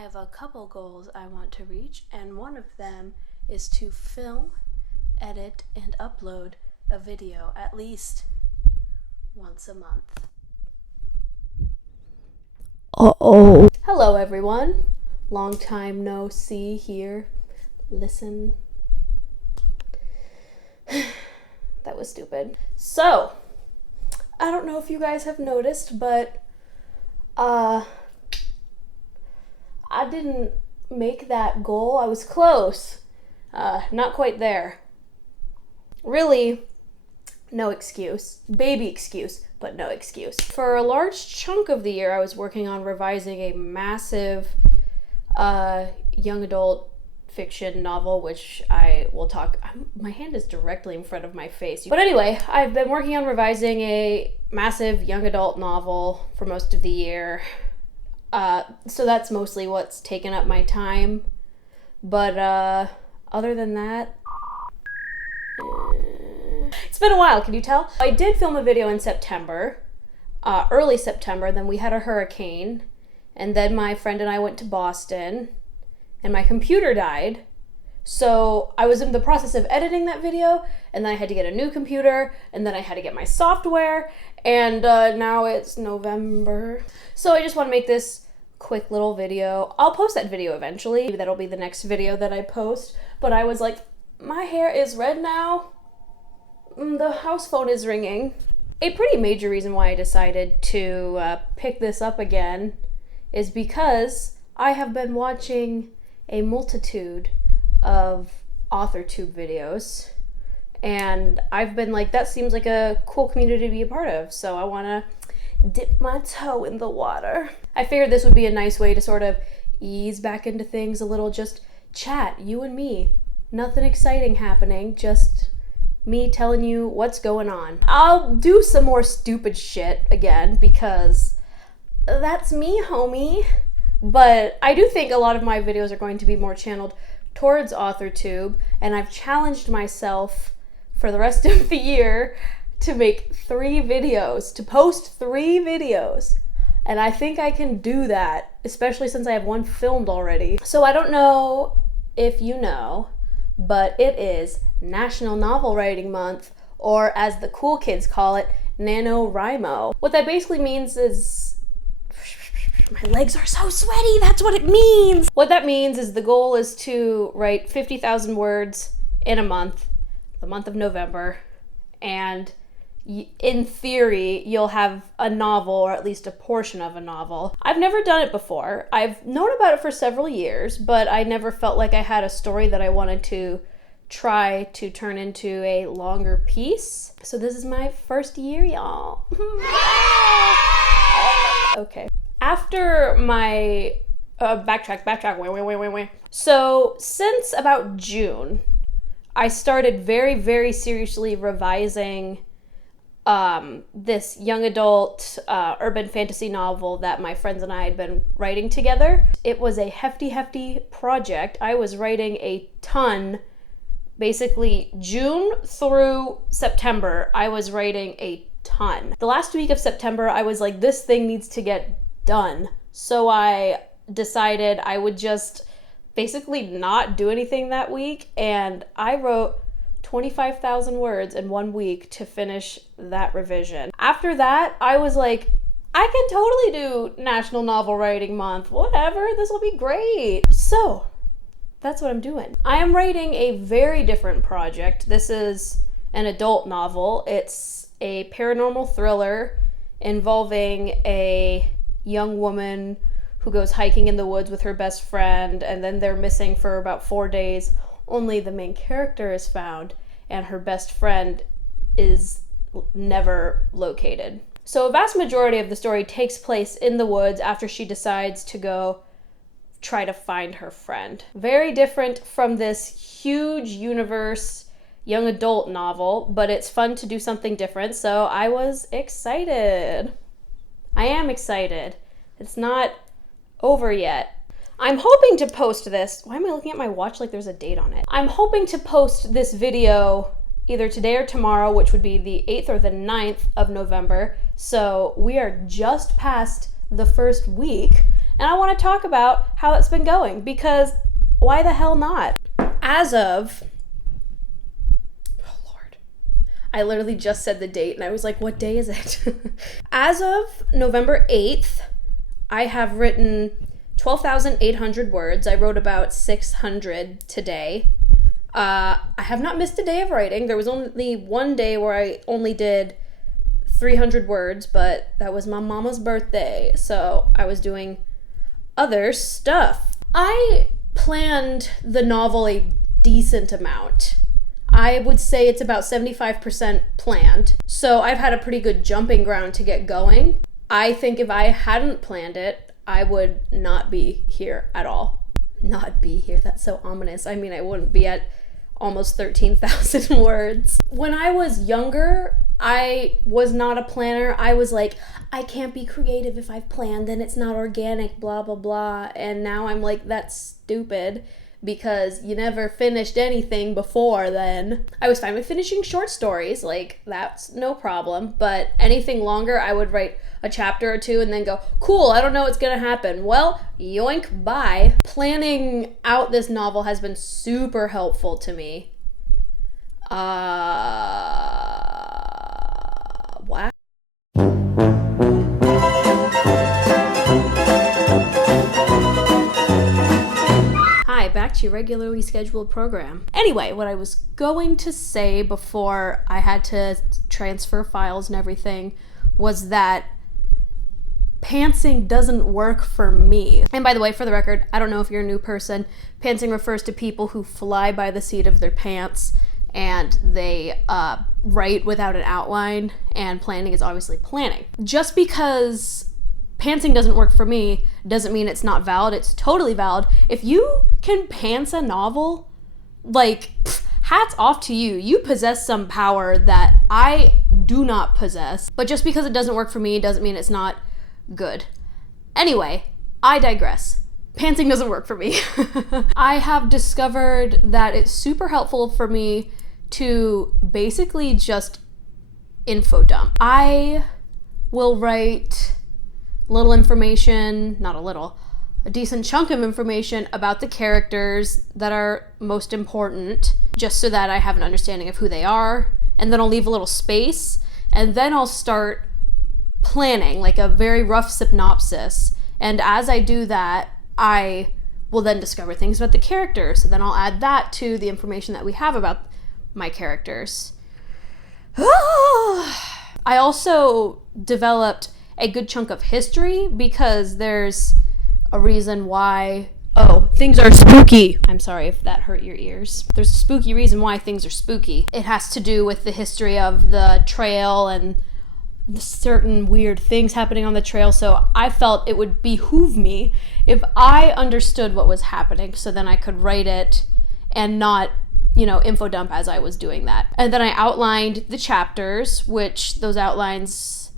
have a couple goals I want to reach, and one of them is to film, edit, and upload a video at least once a month. Uh-oh. Hello everyone, long time no see here. Listen. That was stupid. So, I don't know if you guys have noticed, but I didn't make that goal. I was close. Not quite there. Really, no excuse. Baby excuse, but no excuse. For a large chunk of the year, I was working on revising a massive young adult fiction novel, which I will talk. My hand is directly in front of my face. But anyway, I've been working on revising a massive young adult novel for most of the year. So that's mostly what's taken up my time. But other than that, it's been a while, can you tell? I did film a video in September, early September, then we had a hurricane, and then my friend and I went to Boston, and my computer died. So I was in the process of editing that video, and then I had to get a new computer, and then I had to get my software, and now it's November. So I just want to make this quick little video. I'll post that video eventually. Maybe that'll be the next video that I post. But I was like, my hair is red now. The house phone is ringing. A pretty major reason why I decided to pick this up again is because I have been watching a multitude of AuthorTube videos, and I've been like, that seems like a cool community to be a part of, so I want to dip my toe in the water. I figured this would be a nice way to sort of ease back into things a little, just chat, you and me. Nothing exciting happening, just me telling you what's going on. I'll do some more stupid shit again because that's me, homie. But I do think a lot of my videos are going to be more channeled towards AuthorTube, and I've challenged myself for the rest of the year to make 3 videos, to post 3 videos. And I think I can do that, especially since I have one filmed already. So I don't know if you know, but it is National Novel Writing Month, or as the cool kids call it, NaNoWriMo. What that basically means is, my legs are so sweaty, that's what it means! What that means is the goal is to write 50,000 words in a month, the month of November, and in theory, you'll have a novel, or at least a portion of a novel. I've never done it before. I've known about it for several years, but I never felt like I had a story that I wanted to try to turn into a longer piece. So this is my first year, y'all. Okay. After my, backtrack. So since about June, I started very, very seriously revising this young adult urban fantasy novel that my friends and I had been writing together. It was a hefty project. I was writing a ton. Basically, June through September, I was writing a ton. The last week of September, I was like, this thing needs to get done. So I decided I would just basically not do anything that week, and I wrote 25,000 words in 1 week to finish that revision. After that, I was like, I can totally do National Novel Writing Month. Whatever, this will be great. So that's what I'm doing. I am writing a very different project. This is an adult novel. It's a paranormal thriller involving a young woman who goes hiking in the woods with her best friend, and then they're missing for about 4 days. Only the main character is found, and her best friend is never located. So a vast majority of the story takes place in the woods after she decides to go try to find her friend. Very different from this huge universe young adult novel, but it's fun to do something different, so I was excited. I am excited. It's not over yet. I'm hoping to post this. Why am I looking at my watch like there's a date on it? I'm hoping to post this video either today or tomorrow, which would be the 8th or the 9th of November. So we are just past the first week, and I want to talk about how it's been going, because why the hell not? As of, oh Lord, I literally just said the date and I was like, what day is it? As of November 8th, I have written 12,800 words. I wrote about 600 today. I have not missed a day of writing. There was only one day where I only did 300 words, but that was my mama's birthday, so I was doing other stuff. I planned the novel a decent amount. I would say it's about 75% planned, so I've had a pretty good jumping ground to get going. I think if I hadn't planned it, I would not be here at all. Not be here, that's so ominous. I mean, I wouldn't be at almost 13,000 words. When I was younger, I was not a planner. I was like, I can't be creative if I've planned, then it's not organic, blah, blah, blah. And now I'm like, that's stupid, because you never finished anything before then. I was fine with finishing short stories, like that's no problem, but anything longer, I would write a chapter or two and then go, cool, I don't know what's gonna happen. Well, yoink, bye. Planning out this novel has been super helpful to me. Wow. Hi, back to your regularly scheduled program. Anyway, what I was going to say before I had to transfer files and everything was that pantsing doesn't work for me. And by the way, for the record, I don't know if you're a new person, pantsing refers to people who fly by the seat of their pants and they write without an outline, and planning is obviously planning. Just because pantsing doesn't work for me doesn't mean it's not valid. It's totally valid. If you can pants a novel, like, hats off to you. You possess some power that I do not possess. But just because it doesn't work for me doesn't mean it's not good. Anyway, I digress. Pantsing doesn't work for me. I have discovered that it's super helpful for me to basically just info dump. I will write little information, not a little, a decent chunk of information about the characters that are most important, just so that I have an understanding of who they are, and then I'll leave a little space, and then I'll start planning, like a very rough synopsis. And as I do that, I will then discover things about the character, so then I'll add that to the information that we have about my characters. I also developed a good chunk of history, because there's a reason why, things are spooky. I'm sorry if that hurt your ears. There's a spooky reason why things are spooky. It has to do with the history of the trail and the certain weird things happening on the trail, so I felt it would behoove me if I understood what was happening, so then I could write it and not, info dump as I was doing that. And then I outlined the chapters, which those outlines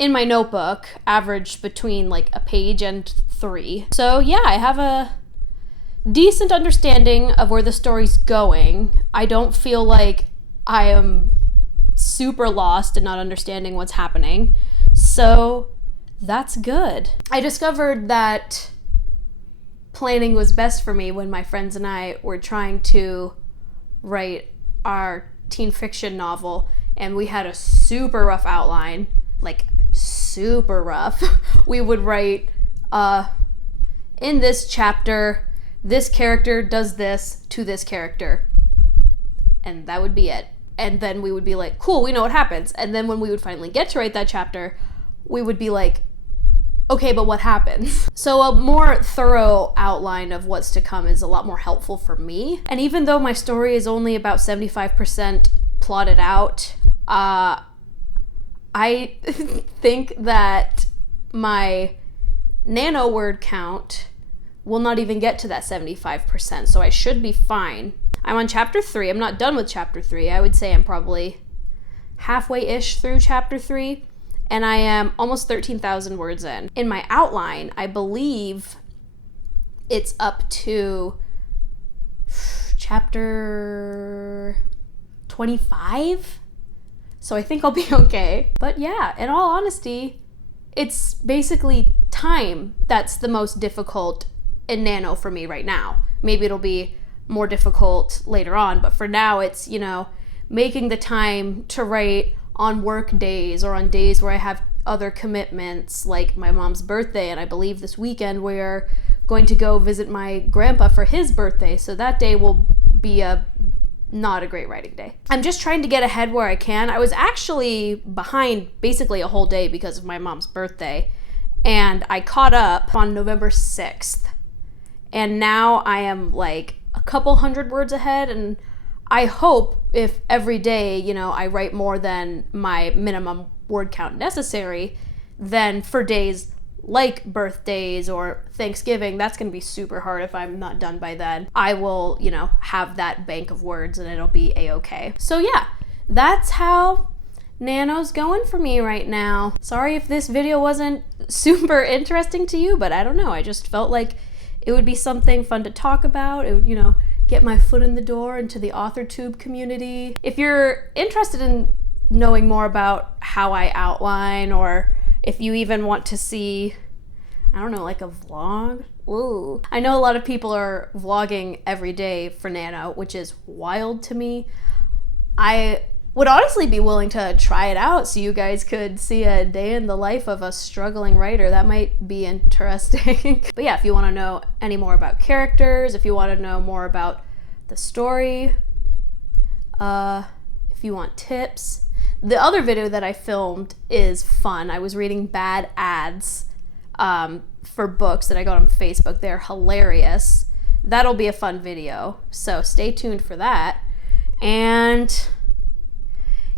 in my notebook averaged between like a page and 3. So yeah, I have a decent understanding of where the story's going. I don't feel like I am super lost and not understanding what's happening. So that's good. I discovered that planning was best for me when my friends and I were trying to write our teen fiction novel, and we had a super rough outline, like super rough. We would write, in this chapter, this character does this to this character, and that would be it. And then we would be like, cool, we know what happens. And then when we would finally get to write that chapter, we would be like, okay, but what happens? So a more thorough outline of what's to come is a lot more helpful for me. And even though my story is only about 75% plotted out, I think that my NaNo word count will not even get to that 75%, so I should be fine. I'm on chapter 3. I'm not done with chapter 3. I would say I'm probably halfway-ish through chapter 3, and I am almost 13,000 words in. In my outline, I believe it's up to chapter 25, so I think I'll be okay. But yeah, in all honesty, it's basically time that's the most difficult in NaNo for me right now. Maybe it'll be more difficult later on, but for now it's, you know, making the time to write on work days or on days where I have other commitments, like my mom's birthday, and I believe this weekend we're going to go visit my grandpa for his birthday, so that day will be not a great writing day. I'm just trying to get ahead where I can. I was actually behind basically a whole day because of my mom's birthday, and I caught up on November 6th, and now I am like a couple hundred words ahead, and I hope if every day, you know, I write more than my minimum word count necessary, then for days like birthdays or Thanksgiving, that's going to be super hard if I'm not done by then. I will, you know, have that bank of words and it'll be a-okay. So yeah, that's how NaNo's going for me right now. Sorry if this video wasn't super interesting to you, but I don't know. I just felt like it would be something fun to talk about. It would, you know, get my foot in the door into the AuthorTube community. If you're interested in knowing more about how I outline, or if you even want to see, I don't know, like a vlog? Ooh. I know a lot of people are vlogging every day for NaNo, which is wild to me. I would honestly be willing to try it out so you guys could see a day in the life of a struggling writer. That might be interesting. But yeah, if you want to know any more about characters, if you want to know more about the story, if you want tips. The other video that I filmed is fun. I was reading bad ads for books that I got on Facebook. They're hilarious. That'll be a fun video, so stay tuned for that. And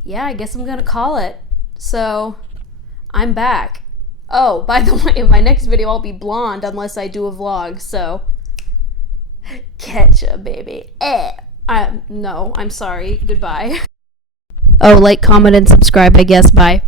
yeah, I guess I'm gonna call it. So I'm back. Oh, by the way, in my next video I'll be blonde unless I do a vlog, so catcha, baby. No, I'm sorry. Goodbye. Oh, like, comment, and subscribe, I guess. Bye.